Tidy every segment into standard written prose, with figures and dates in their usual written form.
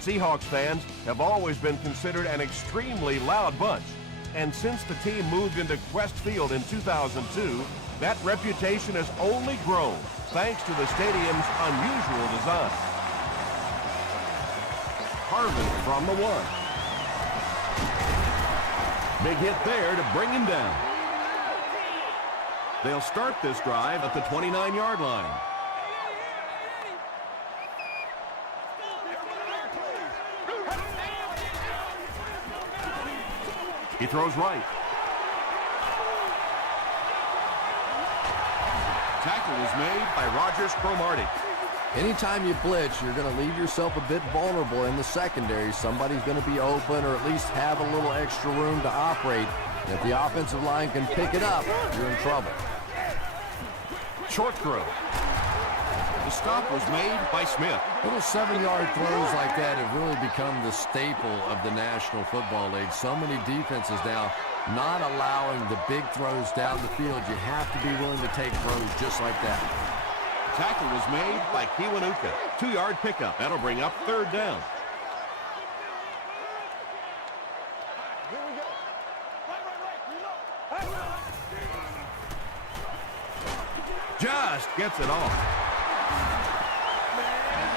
Seahawks fans have always been considered an extremely loud bunch, and since the team moved into Quest Field in 2002, that reputation has only grown thanks to the stadium's unusual design. Harvin from the 1. Big hit there to bring him down. They'll start this drive at the 29-yard line. He throws right. Tackle is made by Rogers Cromartie. Anytime you blitz, you're going to leave yourself a bit vulnerable in the secondary. Somebody's going to be open or at least have a little extra room to operate. And if the offensive line can pick it up, you're in trouble. Short throw. The stop was made by Smith. Little 7-yard throws like that have really become the staple of the National Football League. So many defenses now not allowing the big throws down the field. You have to be willing to take throws just like that. Tackle was made by Kiwanuka. 2-yard pickup. That'll bring up 3rd down. Just gets it off.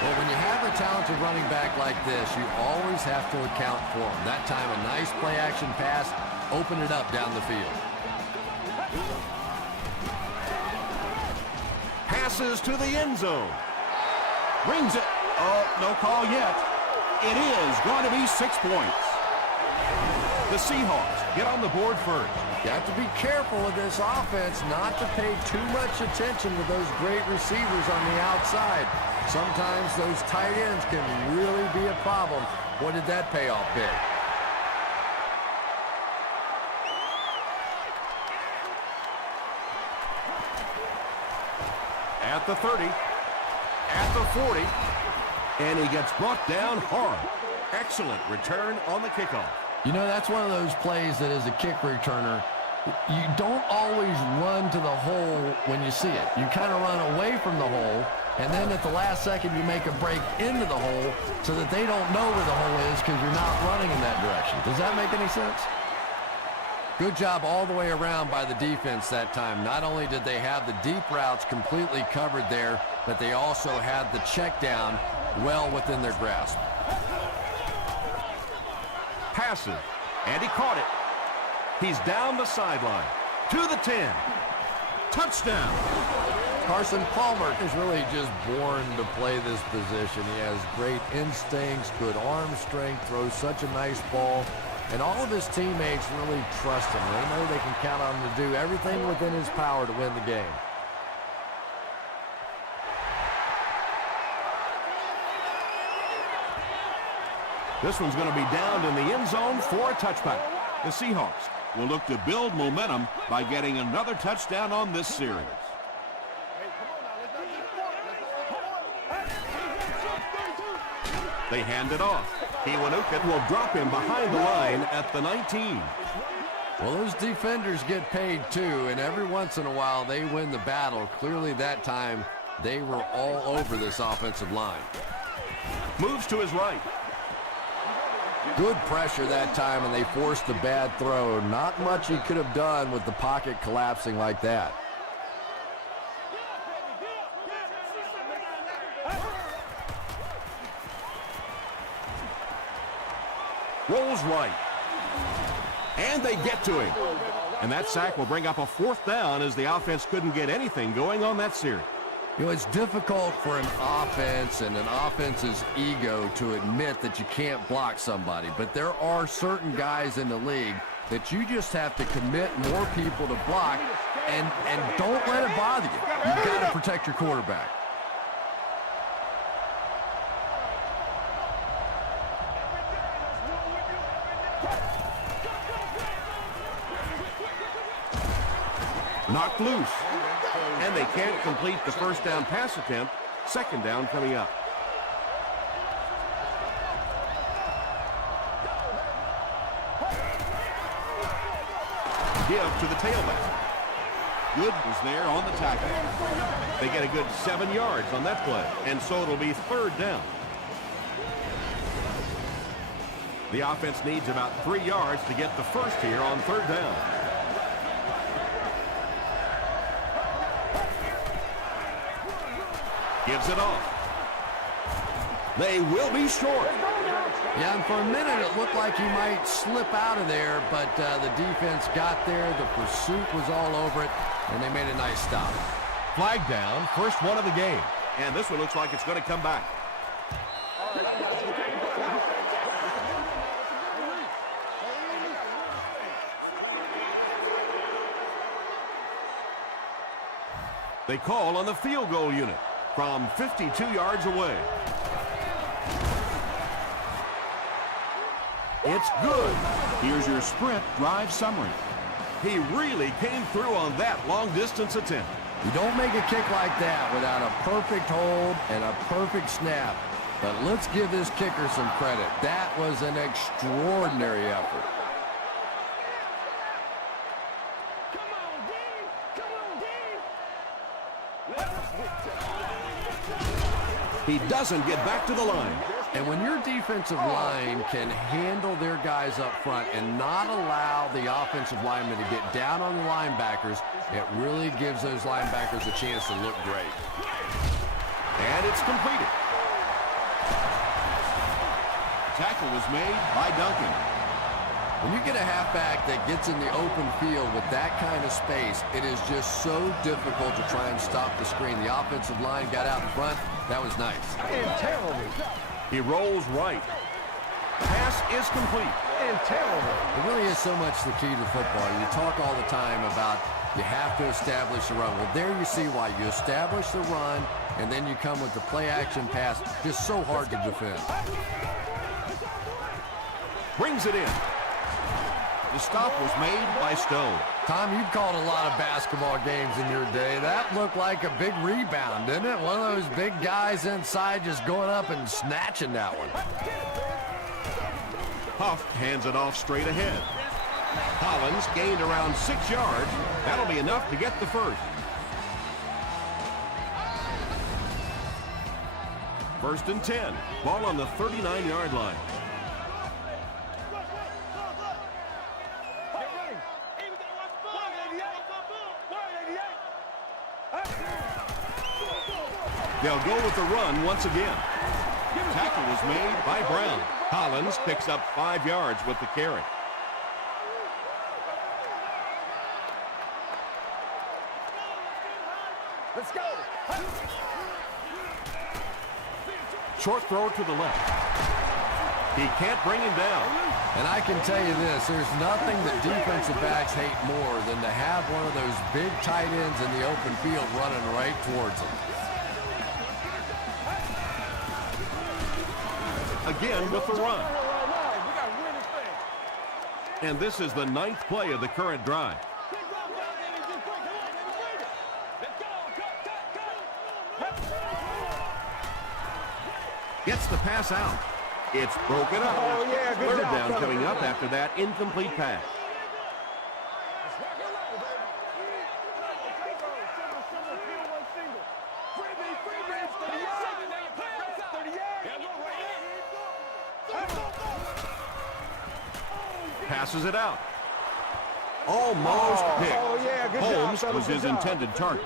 Well, when you have a talented running back like this, you always have to account for him. That time, a nice play-action pass, open it up down the field. Passes to the end zone. Rings it. Oh, no call yet. It is going to be 6 points. The Seahawks get on the board first. You have to be careful with this offense not to pay too much attention to those great receivers on the outside. Sometimes those tight ends can really be a problem. What did that payoff big? At the 30, at the 40, and he gets brought down hard. Excellent return on the kickoff. You know, that's one of those plays that as a kick returner, you don't always run to the hole when you see it. You kind of run away from the hole, and then at the last second you make a break into the hole so that they don't know where the hole is because you're not running in that direction. Does that make any sense? Good job all the way around by the defense that time. Not only did they have the deep routes completely covered there, but they also had the check down well within their grasp. Passes, and he caught it. He's down the sideline to the 10. Touchdown. Carson Palmer is really just born to play this position. He has great instincts, good arm strength, throws such a nice ball, and all of his teammates really trust him. They know they can count on him to do everything within his power to win the game. This one's going to be down in the end zone for a touchback. The Seahawks will look to build momentum by getting another touchdown on this series. They hand it off. Kiwanuka will drop him behind the line at the 19. Well, those defenders get paid too, and every once in a while they win the battle. Clearly that time they were all over this offensive line. Moves to his right. Good pressure that time, and they forced a bad throw. Not much he could have done with the pocket collapsing like that. Rolls right. And they get to him. And that sack will bring up a 4th down as the offense couldn't get anything going on that series. You know, it's difficult for an offense and an offense's ego to admit that you can't block somebody, but there are certain guys in the league that you just have to commit more people to block and don't let it bother you. You've got to protect your quarterback. Knocked loose. And they can't complete the first down pass attempt. 2nd down coming up. Give to the tailback. Good was there on the tackle. They get a good 7 yards on that play, and so it'll be 3rd down. The offense needs about 3 yards to get the first here on 3rd down. Gives it off. They will be short. Yeah, and for a minute it looked like he might slip out of there, but the defense got there. The pursuit was all over it, and they made a nice stop. Flag down, first one of the game. And this one looks like it's going to come back. They call on the field goal unit from 52 yards away. It's good. Here's your sprint drive summary. He really came through on that long-distance attempt. You don't make a kick like that without a perfect hold and a perfect snap. But let's give this kicker some credit. That was an extraordinary effort. He doesn't get back to the line. And when your defensive line can handle their guys up front and not allow the offensive linemen to get down on the linebackers, it really gives those linebackers a chance to look great. And it's completed. Tackle was made by Duncan. When you get a halfback that gets in the open field with that kind of space, it is just so difficult to try and stop the screen. The offensive line got out in front. That was nice. And terrible. He rolls right. Pass is complete. And terrible. It really is so much the key to football. You talk all the time about you have to establish the run. Well, there you see why. You establish the run, and then you come with the play-action pass. Just so hard to defend. Brings it in. The stop was made by Stone. Tom, you've called a lot of basketball games in your day. That looked like a big rebound, didn't it? One of those big guys inside just going up and snatching that one. Huff hands it off straight ahead. Collins gained around 6 yards. That'll be enough to get the first. First and 10. Ball on the 39-yard line. They'll go with the run once again. Tackle was made by Brown. Collins picks up 5 yards with the carry. Let's go. Short throw to the left. He can't bring him down. And I can tell you this, there's nothing that defensive backs hate more than to have one of those big tight ends in the open field running right towards them. Again with the run. And this is the 9th play of the current drive. Gets the pass out. It's broken up. Oh, yeah, good 3rd job, down brother. coming up after that incomplete pass. Passes it out. Almost picked. Oh, yeah, good job, Holmes brother, was good his job. intended target.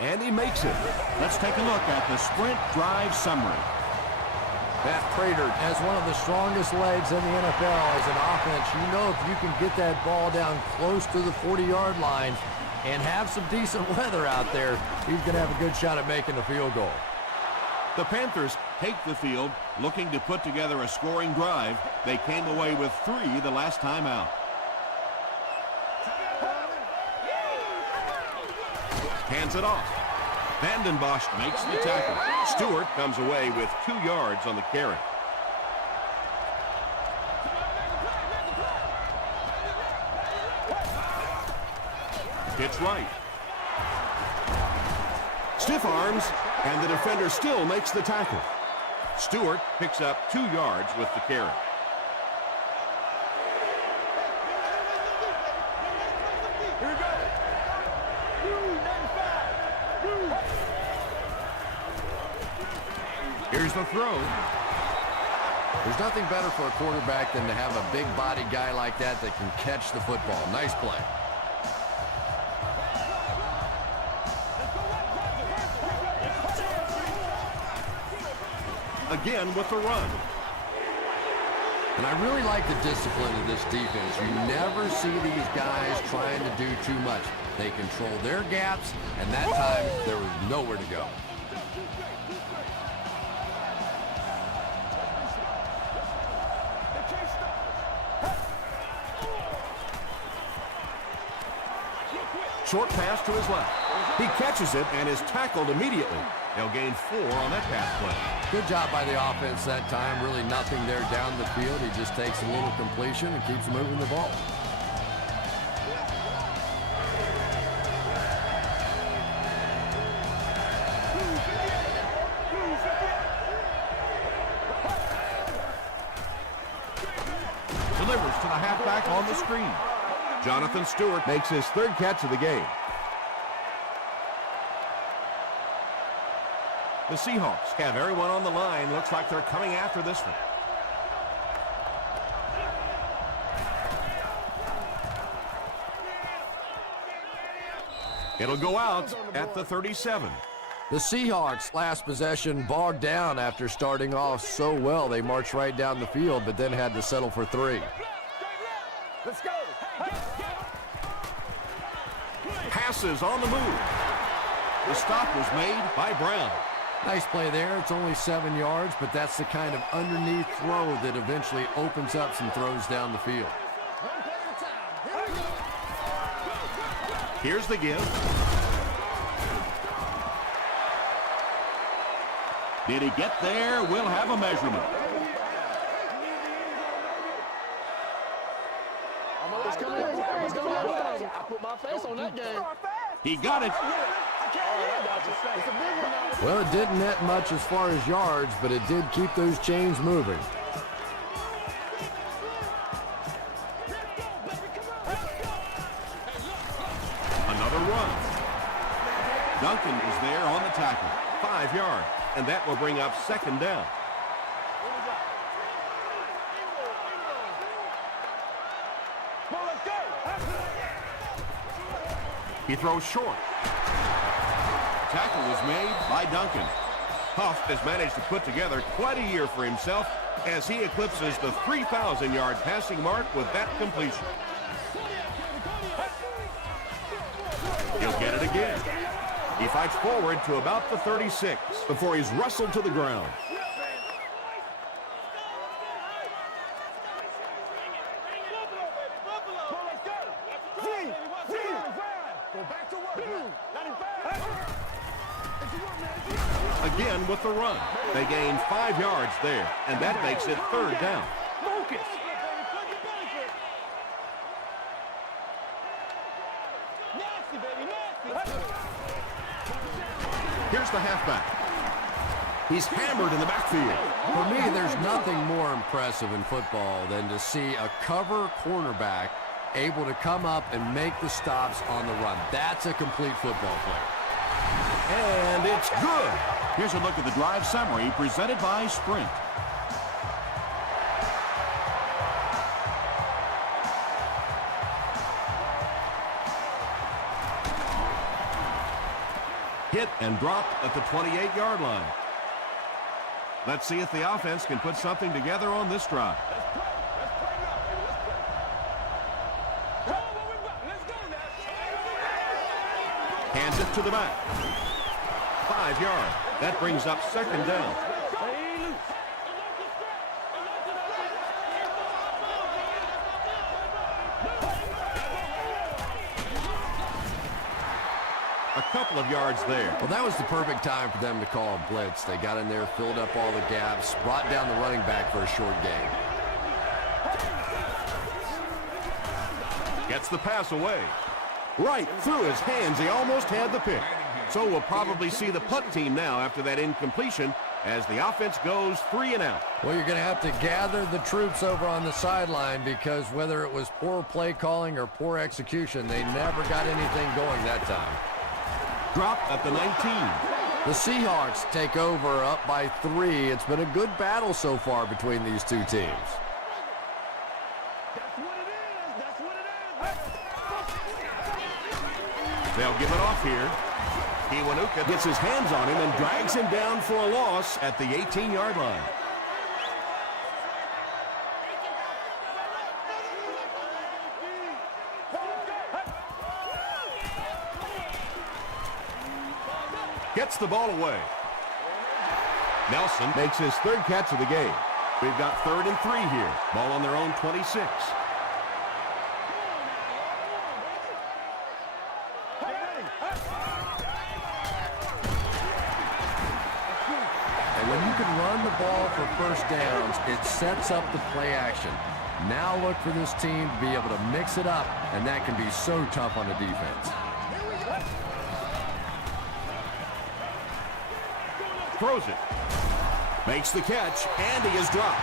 And he makes it. Let's take a look at the sprint drive summary. Matt Prater has one of the strongest legs in the NFL as an offense. You know, if you can get that ball down close to the 40-yard line and have some decent weather out there, he's going to have a good shot at making the field goal. The Panthers take the field, looking to put together a scoring drive. They came away with 3 the last time out. Hands it off. Vanden Bosch makes the tackle. Stewart comes away with 2 yards on the carry. It's right. Stiff arms, and the defender still makes the tackle. Stewart picks up 2 yards with the carry. Here's the throw. There's nothing better for a quarterback than to have a big body guy like that can catch the football. Nice play. Again with the run. And I really like the discipline of this defense. You never see these guys trying to do too much. They control their gaps, and that time there was nowhere to go. Short pass to his left. He catches it and is tackled immediately. They'll gain 4 on that pass play. Good job by the offense that time. Really nothing there down the field. He just takes a little completion and keeps moving the ball. Delivers to the halfback on the screen. Jonathan Stewart makes his 3rd catch of the game. The Seahawks have everyone on the line. Looks like they're coming after this one. It'll go out at the 37. The Seahawks last possession bogged down after starting off so well. They marched right down the field, but then had to settle for 3. Let's go. Passes on the move. The stop was made by Brown. Nice play there. It's only 7 yards, but that's the kind of underneath throw that eventually opens up some throws down the field. Here's the give. Did he get there? We'll have a measurement. I put my face on that game. He got it. Well, it didn't net much as far as yards, but it did keep those chains moving. Another run. Duncan is there on the tackle. 5 yards. And that will bring up 2nd down. He throws short. Tackle was made by Duncan. Huff has managed to put together quite a year for himself as he eclipses the 3,000-yard passing mark with that completion. He'll get it again. He fights forward to about the 36 before he's wrestled to the ground. Again with the run. They gain 5 yards there, and that makes it 3rd down. Focus. Here's the halfback. He's hammered in the backfield. For me, there's nothing more impressive in football than to see a cover cornerback able to come up and make the stops on the run. That's a complete football player. And it's good. Here's a look at the drive summary presented by Sprint. Hit and dropped at the 28-yard line. Let's see if the offense can put something together on this drive. Hands it to the back. 5 yards. That brings up 2nd down. A couple of yards there. Well, that was the perfect time for them to call a blitz. They got in there, filled up all the gaps, brought down the running back for a short gain. Gets the pass away. Right through his hands. He almost had the pick. So we'll probably see the punt team now after that incompletion as the offense goes 3 and out. Well, you're going to have to gather the troops over on the sideline because whether it was poor play calling or poor execution, they never got anything going that time. Dropped at the 19. The Seahawks take over up by 3. It's been a good battle so far between these two teams. That's what it is. That's what it is. They'll give it off here. Kiwanuka gets his hands on him and drags him down for a loss at the 18-yard line. Gets the ball away. Nelson makes his 3rd catch of the game. We've got 3rd and 3 here. Ball on their own 26. And when you can run the ball for first downs, it sets up the play action. Now look for this team to be able to mix it up, and that can be so tough on the defense. Throws it. Makes the catch, and he is dropped.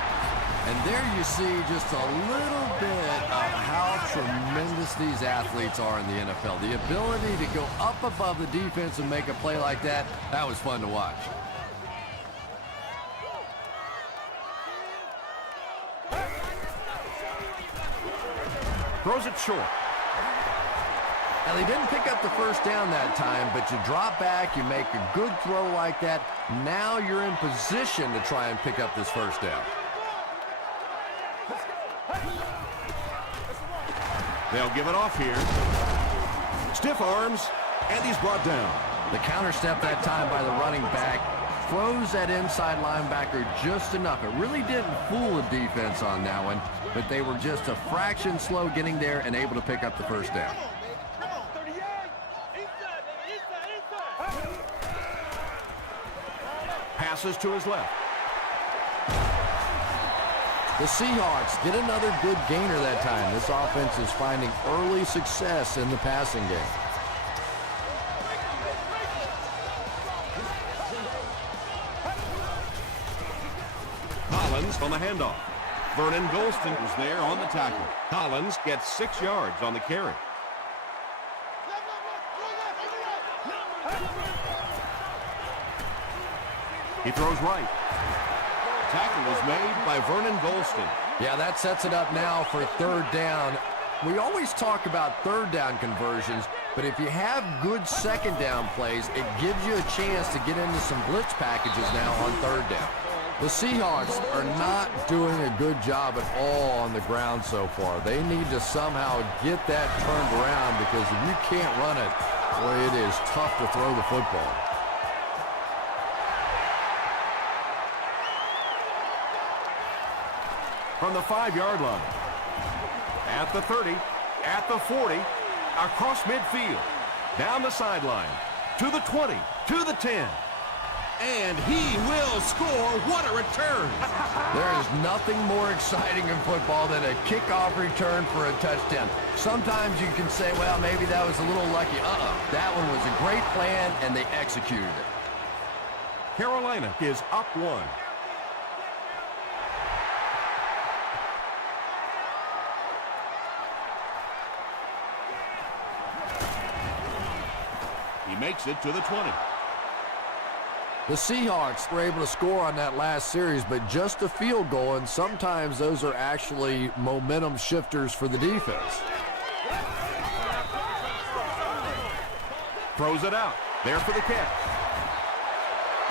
And there you see just a little bit of how tremendous these athletes are in the NFL. The ability to go up above the defense and make a play like that, that was fun to watch. Throws it short. Now, they didn't pick up the first down that time, but you drop back, you make a good throw like that. Now you're in position to try and pick up this first down. They'll give it off here. Stiff arms, and he's brought down. The counter step that time by the running back froze that inside linebacker just enough. It really didn't fool the defense on that one, but they were just a fraction slow getting there and able to pick up the first down. Passes to his left. The Seahawks get another good gainer that time. This offense is finding early success in the passing game. Collins on the handoff. Vernon Golston was there on the tackle. Collins gets 6 yards on the carry. He throws right. Tackle was made by Vernon Golston. Yeah, that sets it up now for 3rd down. We always talk about 3rd down conversions, but if you have good 2nd down plays, it gives you a chance to get into some blitz packages now on 3rd down. The Seahawks are not doing a good job at all on the ground so far. They need to somehow get that turned around, because if you can't run it, boy, it is tough to throw the football. From the 5-yard line. At the 30, at the 40, across midfield, down the sideline, to the 20, to the 10. And he will score. What a return. There is nothing more exciting in football than a kickoff return for a touchdown. Sometimes you can say, well, maybe that was a little lucky. That one was a great plan, and they executed it. Carolina is up 1. He makes it to the 20. The Seahawks were able to score on that last series, but just a field goal, and sometimes those are actually momentum shifters for the defense. Throws it out. There for the catch.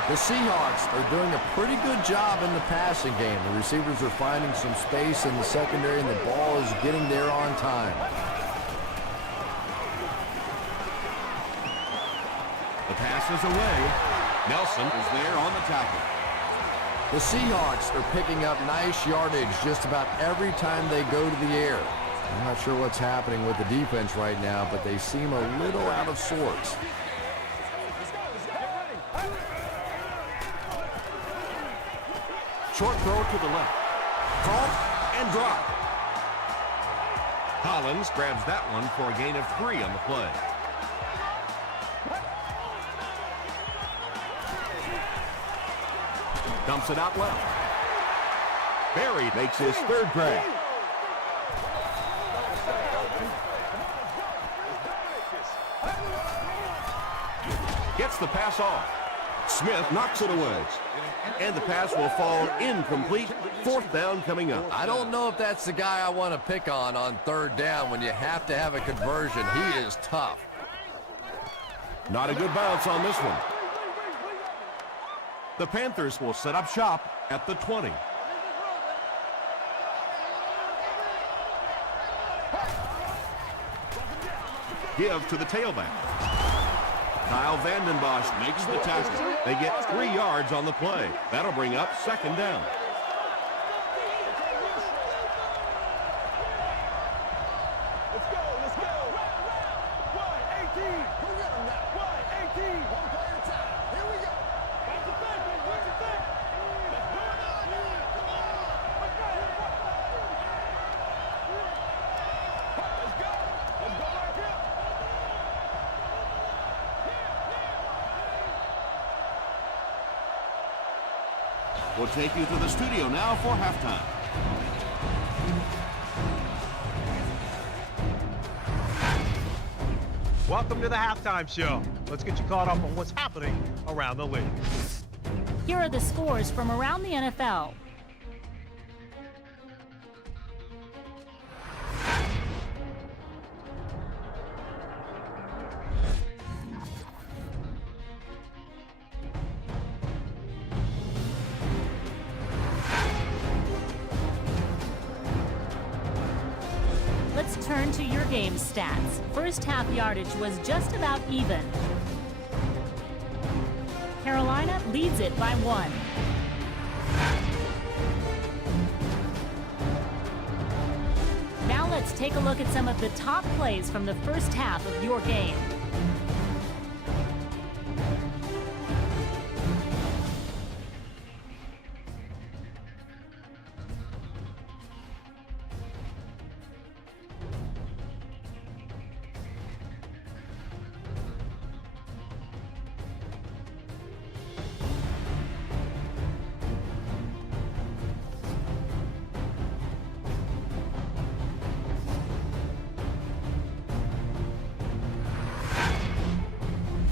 The Seahawks are doing a pretty good job in the passing game. The receivers are finding some space in the secondary, and the ball is getting there on time. The pass is away. Nelson is there on the tackle. The Seahawks are picking up nice yardage just about every time they go to the air. I'm not sure what's happening with the defense right now, but they seem a little out of sorts. Short throw to the left. Caught and dropped. Collins grabs that one for a gain of 3 on the play. Dumps it out left. Berry makes his 3rd grab. Gets the pass off. Smith knocks it away. And the pass will fall incomplete. Fourth down coming up. I don't know if that's the guy I want to pick on third down when you have to have a conversion. He is tough. Not a good bounce on this one. The Panthers will set up shop at the 20. Give to the tailback. Kyle Vanden Bosch makes the tackle. They get 3 yards on the play. That'll bring up second down. Let's go, let's go. Wide 18. Wide 18. One play at a time. Here we go. Watch the thing, baby. Watch the thing. Let's do it on here. Come on. Let's go. Let's go. Let's go back here. We'll take you to the studio now for halftime. Welcome to the halftime show. Let's get you caught up on what's happening around the league. Here are the scores from around the NFL. Let's turn to your game stats. First half yardage was just about even. Carolina leads it by 1. Now let's take a look at some of the top plays from the first half of your game.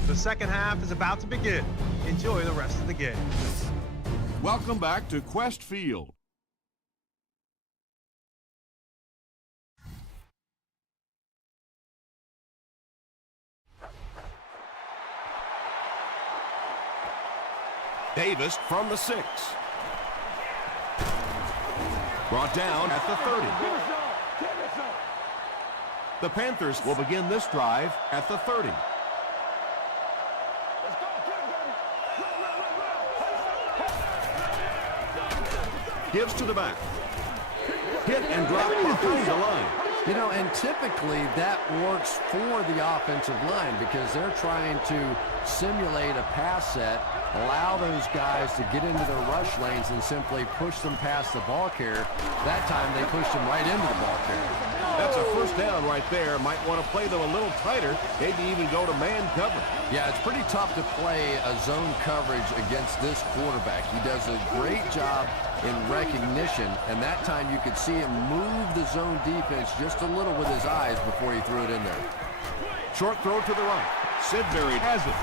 The second half is about to begin. Enjoy the rest of the game. Welcome back to Quest Field. Davis from the 6. Brought down at the 30. The Panthers will begin this drive at the 30. Gives to the back. Hit and drop behind the line. You know, and typically that works for the offensive line because they're trying to simulate a pass set, allow those guys to get into their rush lanes and simply push them past the ball carrier. That time they pushed them right into the ball carrier. That's a first down right there. Might want to play them a little tighter, maybe even go to man cover. Yeah, it's pretty tough to play a zone coverage against this quarterback. He does a great job in recognition, and that time you could see him move the zone defense just a little with his eyes before he threw it in there. Short throw to the right. Sidbury has it.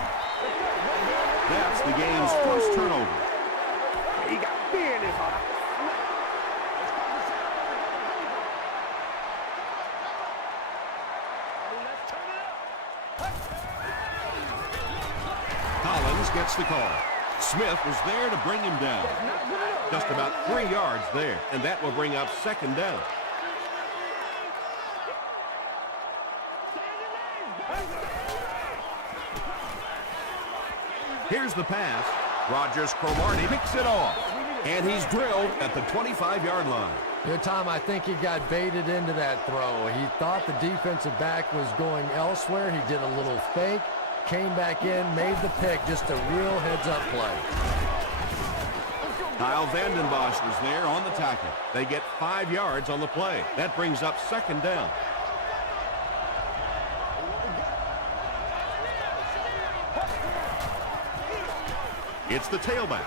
That's the game's first turnover. He got fear in his heart. Collins gets the call. Smith was there to bring him down. Just about 3 yards there, and that will bring up second down. Here's the pass. Rogers Cromartie picks it off, and he's drilled at the 25-yard line. Good time, I think he got baited into that throw. He thought the defensive back was going elsewhere. He did a little fake, came back in, made the pick, just a real heads-up play. Kyle Vanden Bosch was there on the tackle. They get 5 yards on the play. That brings up second down. It's the tailback.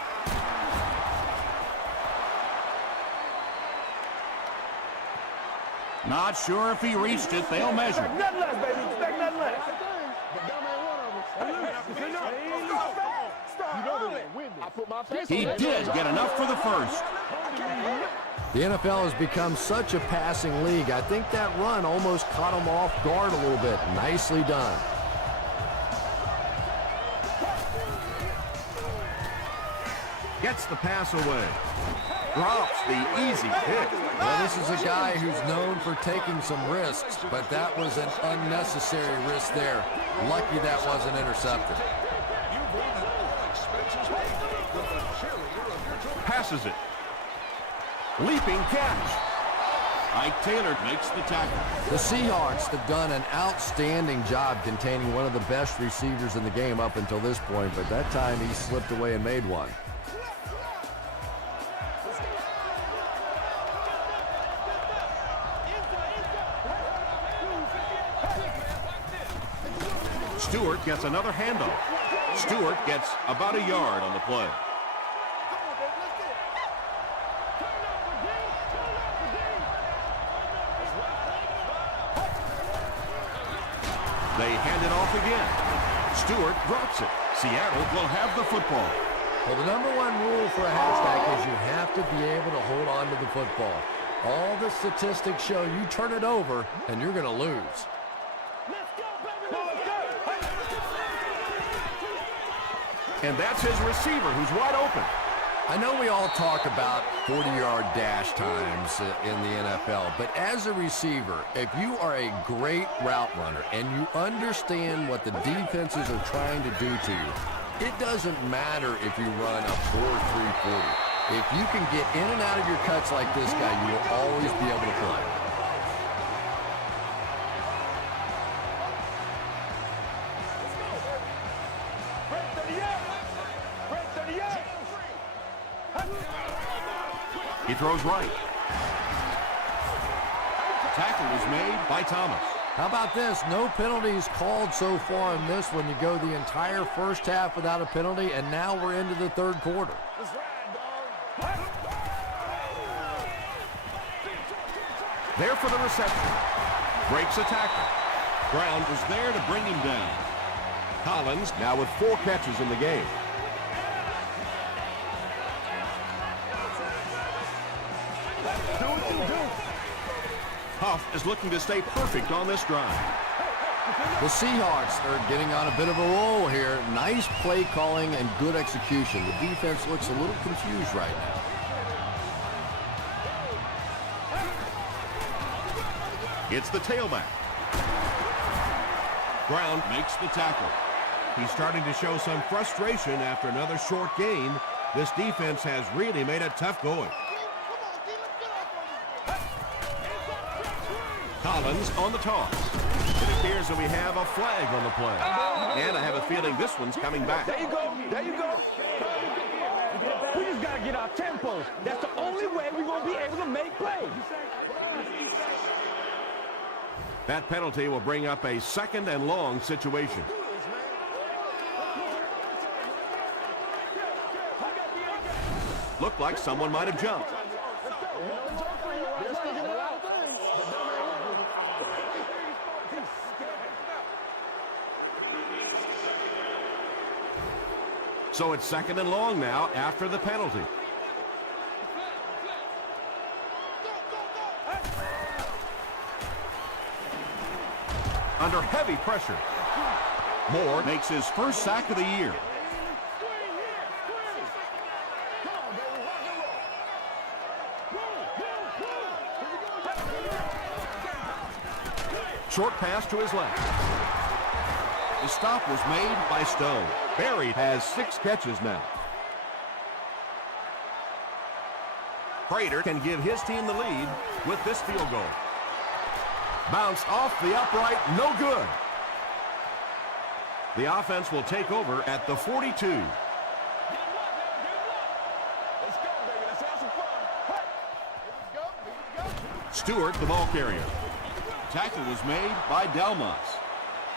Not sure if he reached it. They'll measure. Nothing less, baby. Expect nothing less. He did get enough for the first. The NFL has become such a passing league. I think that run almost caught him off guard a little bit. Nicely done. Gets the pass away. Drops the easy pick. Well, this is a guy who's known for taking some risks, but that was an unnecessary risk there. Lucky that wasn't intercepted. Passes it. Leaping catch. Ike Taylor makes the tackle. The Seahawks have done an outstanding job containing one of the best receivers in the game up until this point, but that time he slipped away and made one. Stewart gets another handoff. Stewart gets about a yard on the play. They hand it off again. Stewart drops it. Seattle will have the football. Well, the number one rule for a halfback is you have to be able to hold on to the football. All the statistics show you turn it over and you're going to lose. And that's his receiver who's wide open. I know we all talk about 40-yard dash times in the NFL, but as a receiver, if you are a great route runner and you understand what the defenses are trying to do to you, it doesn't matter if you run a 4.340. If you can get in and out of your cuts like this guy, you will always be able to play. He throws right. Tackle is made by Thomas. How about this? No penalties called so far in this one. You go the entire first half without a penalty, and now we're into the third quarter. There for the reception. Breaks a tackle. Brown was there to bring him down. Collins now with 4 catches in the game. Huff is looking to stay perfect on this drive. The Seahawks are getting on a bit of a roll here. Nice play calling and good execution. The defense looks a little confused right now. It's the tailback. Brown makes the tackle. He's starting to show some frustration after another short gain. This defense has really made it tough going. Collins on the toss. It appears that we have a flag on the play. And I have a feeling this one's coming back. There you go. There you go. We just got to get our tempo. That's the only way we're going to be able to make plays. That penalty will bring up a 2nd and long situation. Looked like someone might have jumped. So it's 2nd and long now after the penalty. Under heavy pressure. Moore makes his first sack of the year. Short pass to his left. The stop was made by Stone. Barry has 6 catches now. Prater can give his team the lead with this field goal. Bounced off the upright, no good. The offense will take over at the 42. Stewart, the ball carrier. Tackle was made by Delmas.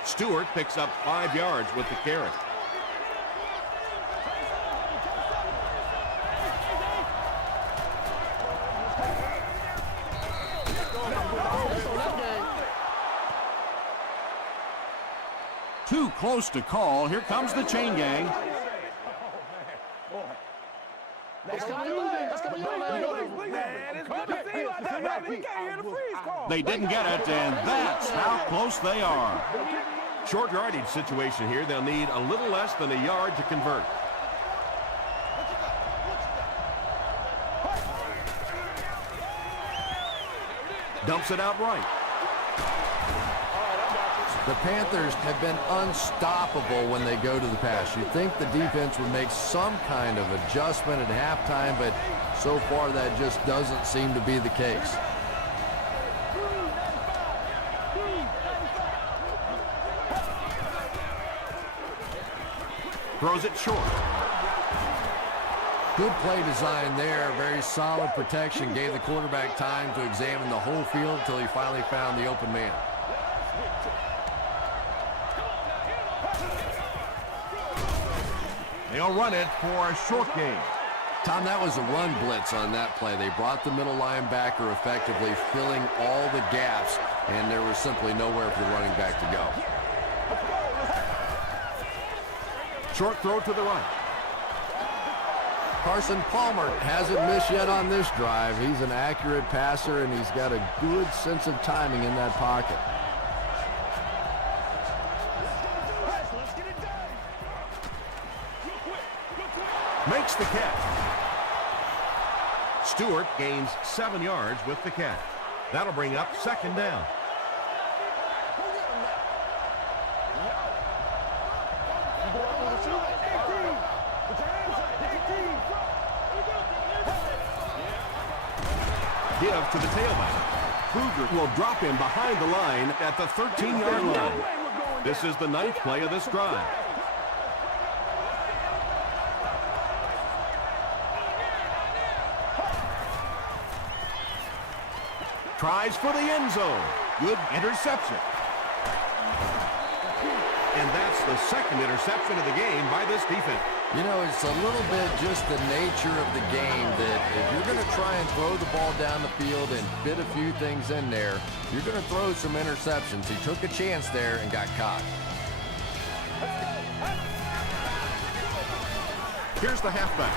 Stewart picks up 5 yards with the carry. Too close to call. Here comes the chain gang. They didn't get it, and that's how close they are. Short yardage situation here. They'll need a little less than a yard to convert. Dumps it out right. The Panthers have been unstoppable when they go to the pass. You'd think the defense would make some kind of adjustment at halftime, but so far that just doesn't seem to be the case. Throws it short. Good play design there. Very solid protection. Gave the quarterback time to examine the whole field until he finally found the open man. They'll run it for a short gain. Tom, that was a run blitz on that play. They brought the middle linebacker effectively, filling all the gaps, and there was simply nowhere for the running back to go. Short throw to the right. Carson Palmer hasn't missed yet on this drive. He's an accurate passer, and he's got a good sense of timing in that pocket. Makes the catch. Stewart gains 7 yards with the catch. That'll bring up second down. Give to the tailback. Kruger will drop him behind the line at the 13-yard line. This is the 9th play of this drive. Tries for the end zone. Good interception. And that's the second interception of the game by this defense. You know, it's a little bit just the nature of the game that if you're going to try and throw the ball down the field and fit a few things in there, you're going to throw some interceptions. He took a chance there and got caught. Here's the halfback.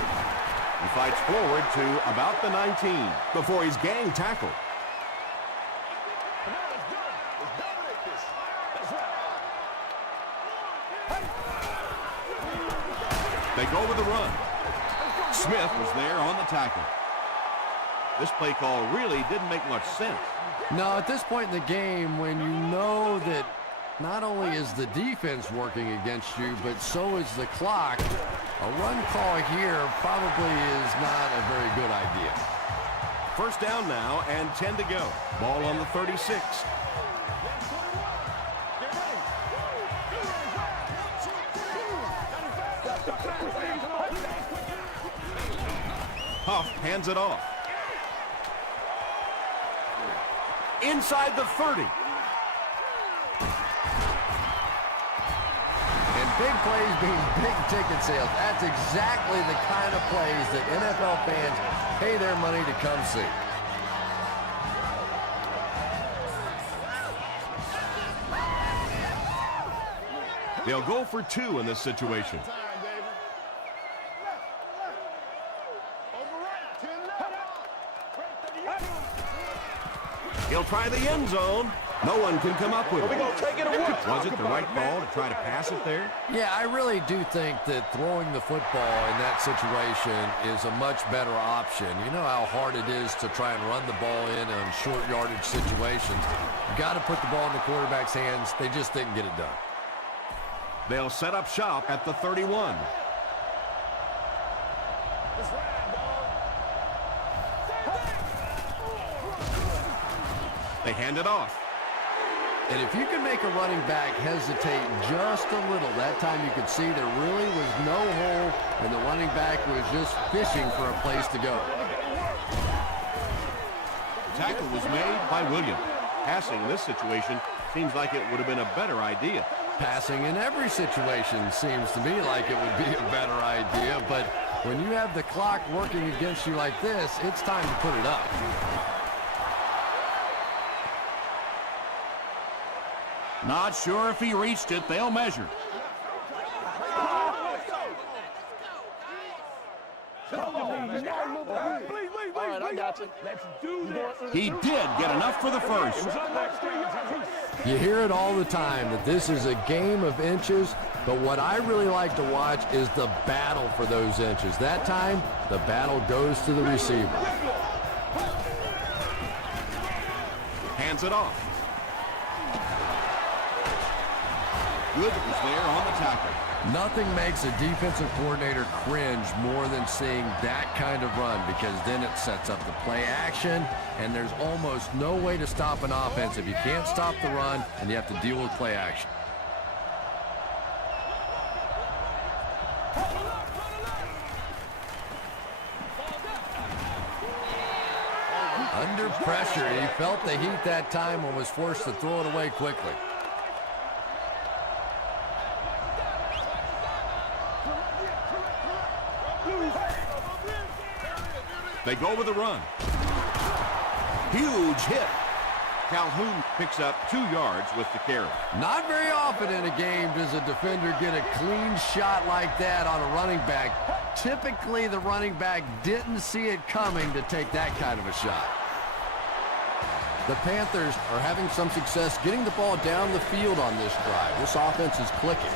He fights forward to about the 19 before he's gang tackled. They go with the run. Smith was there on the tackle. This play call really didn't make much sense. No, at this point in the game, when you know that not only is the defense working against you, but so is the clock, a run call here probably is not a very good idea. First down now and 10 to go. Ball on the 36. Huff hands it off. Inside the 30. And big plays mean big ticket sales. That's exactly the kind of plays that NFL fans pay their money to come see. They'll go for 2 in this situation. He'll try the end zone. No one can come up with it. Was it the right call to try to pass it there? Yeah, I really do think that throwing the football in that situation is a much better option. You know how hard it is to try and run the ball in on short yardage situations. You got to put the ball in the quarterback's hands. They just didn't get it done. They'll set up shop at the 31. They hand it off. And if you can make a running back hesitate just a little, that time you could see there really was no hole, and the running back was just fishing for a place to go. Tackle was made by Williams. Passing in this situation seems like it would have been a better idea. Passing in every situation seems to me like it would be a better idea, but when you have the clock working against you like this, it's time to put it up. Not sure if he reached it. They'll measure. All right, I got you. Let's do this. He did get enough for the first. You hear it all the time that this is a game of inches, but what I really like to watch is the battle for those inches. That time, the battle goes to the receiver. Hands it off. Good was there on the tackle. Nothing makes a defensive coordinator cringe more than seeing that kind of run, because then it sets up the play action, and there's almost no way to stop an offense if you can't stop the run and you have to deal with play action. Under pressure, he felt the heat that time and was forced to throw it away quickly. They go with the run. Huge hit. Calhoun picks up 2 yards with the carry. Not very often in a game does a defender get a clean shot like that on a running back. Typically, the running back didn't see it coming to take that kind of a shot. The Panthers are having some success getting the ball down the field on this drive. This offense is clicking.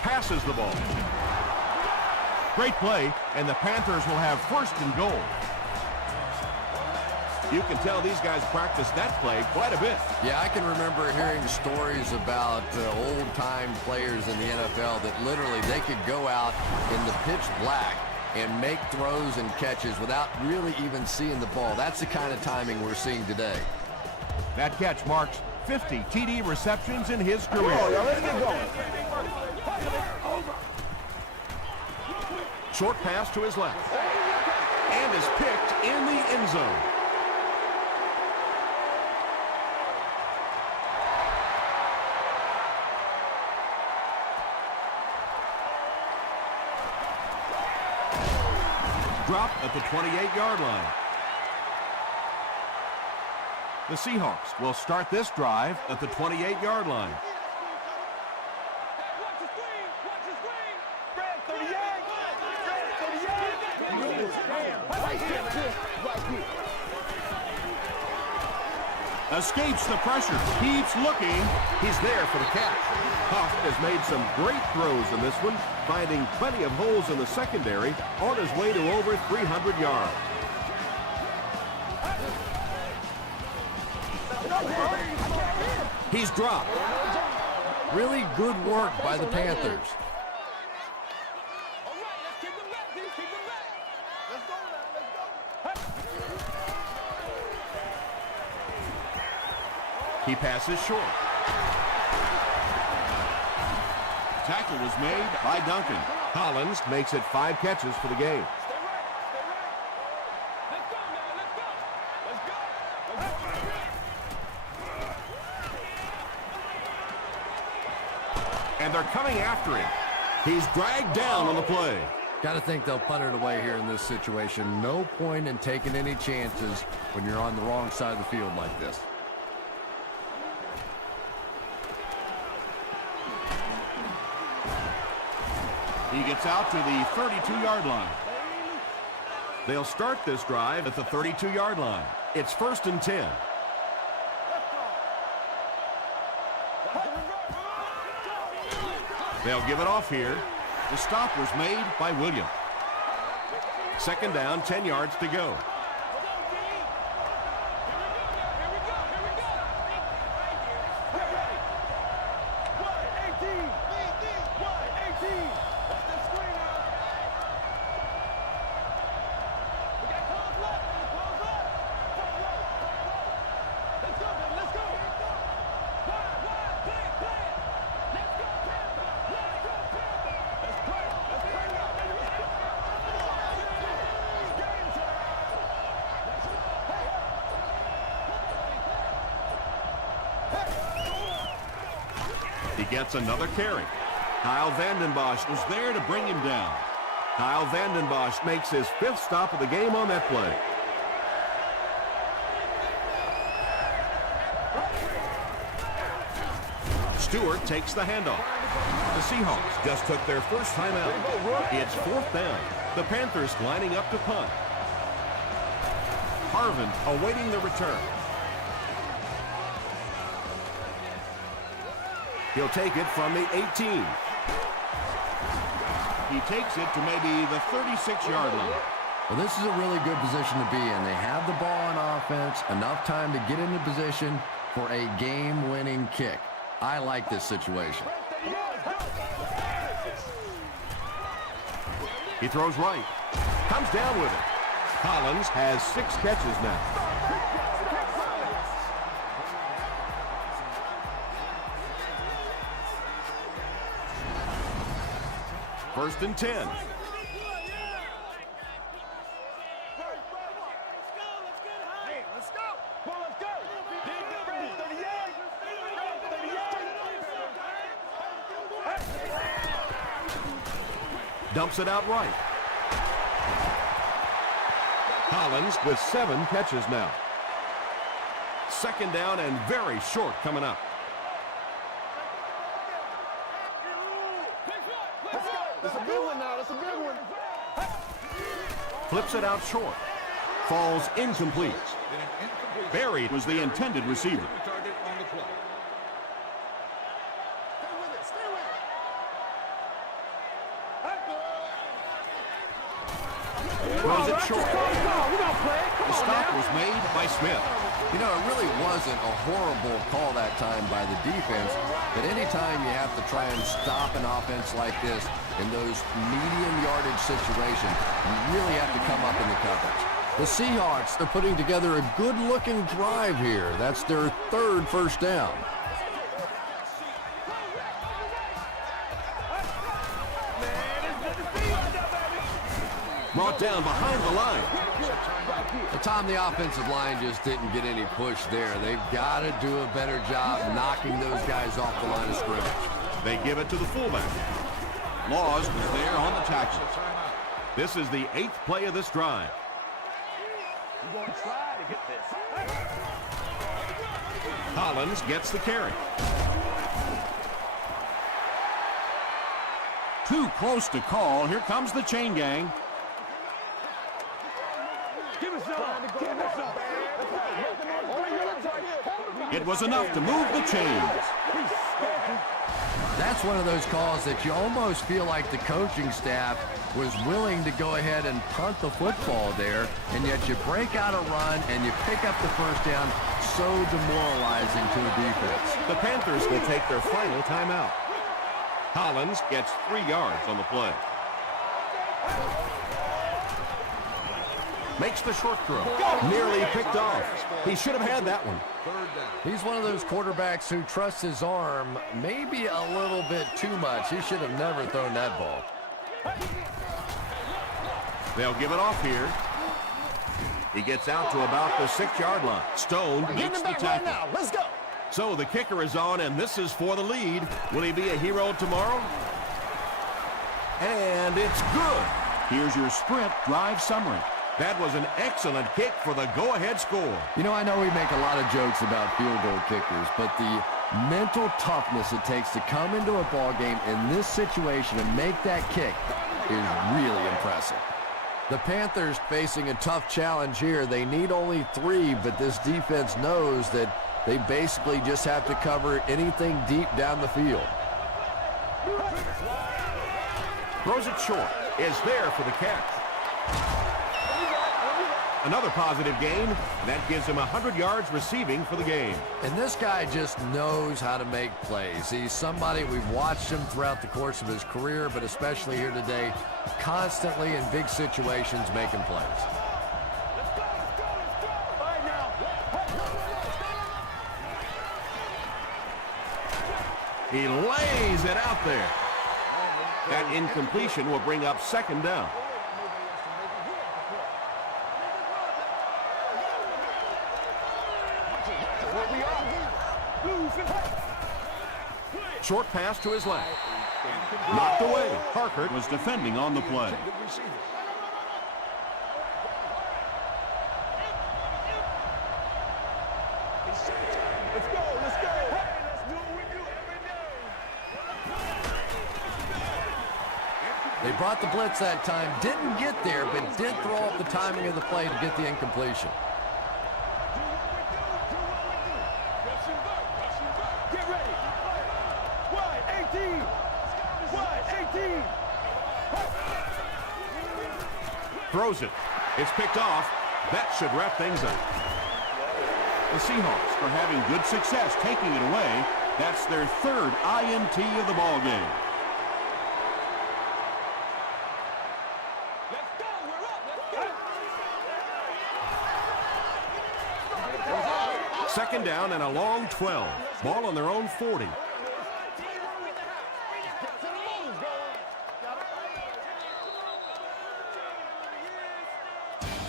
Passes the ball. Great play, and the Panthers will have 1st and goal. You can tell these guys practice that play quite a bit. Yeah, I can remember hearing stories about old-time players in the NFL that literally they could go out in the pitch black and make throws and catches without really even seeing the ball. That's the kind of timing we're seeing today. That catch marks 50 TD receptions in his career. Let's get going. Short pass to his left. And is picked in the end zone. Dropped at the 28-yard line. The Seahawks will start this drive at the 28-yard line. Escapes the pressure, keeps looking. He's there for the catch. Huff has made some great throws in this one, finding plenty of holes in the secondary on his way to over 300 yards. He's dropped. Really good work by the Panthers. He passes short. Tackle was made by Duncan. Collins makes it 5 catches for the game. And they're coming after him. He's dragged down on the play. Got to think they'll punt it away here in this situation. No point in taking any chances when you're on the wrong side of the field like this. He gets out to the 32-yard line. They'll start this drive at the 32-yard line. It's 1st and 10. They'll give it off here. The stop was made by Williams. 2nd down, 10 yards to go. He gets another carry. Kyle Vanden Bosch was there to bring him down. Kyle Vanden Bosch makes his 5th stop of the game on that play. Stewart takes the handoff. The Seahawks just took their first time out. It's 4th down. The Panthers lining up to punt. Harvin awaiting the return. He'll take it from the 18. He takes it to maybe the 36-yard line. Well, this is a really good position to be in. They have the ball on offense, enough time to get into position for a game-winning kick. I like this situation. He throws right. Comes down with it. Collins has 6 catches now. First and 10. Let's go. Dumps it out right. Collins with 7 catches now. Second down and very short coming up. That's a good one now. That's a good one. Flips it out short. Falls incomplete. Barry was the intended receiver. Throws it short. The stop was made by Smith. You know, it really wasn't a horrible call that time by the defense, but anytime you have to try and stop an offense like this in those medium yardage situations, you really have to come up in the coverage. The Seahawks, they're putting together a good-looking drive here. That's their 3rd first down. Brought down behind the line. Well, Tom, the offensive line just didn't get any push there. They've got to do a better job knocking those guys off the line of scrimmage. They give it to the fullback. Laws was there on the tackle. This is the 8th play of this drive. You're going to try to get this. Collins gets the carry. Too close to call. Here comes the chain gang. Give us some. Give us some. It was enough to move the chains. That's one of those calls that you almost feel like the coaching staff was willing to go ahead and punt the football there, and yet you break out a run and you pick up the first down. So demoralizing to the defense. The Panthers will take their final timeout. Collins gets 3 yards on the play. Makes the short throw. Nearly picked off. He should have had that one. He's one of those quarterbacks who trusts his arm maybe a little bit too much. He should have never thrown that ball. They'll give it off here. He gets out to about the 6-yard line. Stone makes the tackle. Right now. Let's go. So the kicker is on, and this is for the lead. Will he be a hero tomorrow? And it's good. Here's your sprint drive summary. That was an excellent kick for the go-ahead score. You know, I know we make a lot of jokes about field goal kickers, but the mental toughness it takes to come into a ball game in this situation and make that kick is really impressive. The Panthers facing a tough challenge here. They need only 3, but this defense knows that they basically just have to cover anything deep down the field. Throws it short. Is there for the catch. Another positive gain. That gives him 100 yards receiving for the game. And this guy just knows how to make plays. He's somebody we've watched him throughout the course of his career, but especially here today, constantly in big situations making plays. He lays it out there. That incompletion will bring up 2nd down. Short pass to his left. Knocked away. Harkert was defending on the play. Let's go. Let's go. Hey, let's do what we do every day. They brought the blitz that time, didn't get there, but did throw up the timing of the play to get the incompletion. Get ready. Wide 18. Wide 18. Throws it. It's picked off. That should wrap things up. The Seahawks are having good success taking it away. That's their third INT of the ball game. Let's go. We're up. Let's go. Second down and a long 12. Ball on their own 40.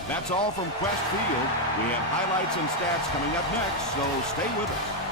That's all from Quest Field. We have highlights and stats coming up next, so stay with us.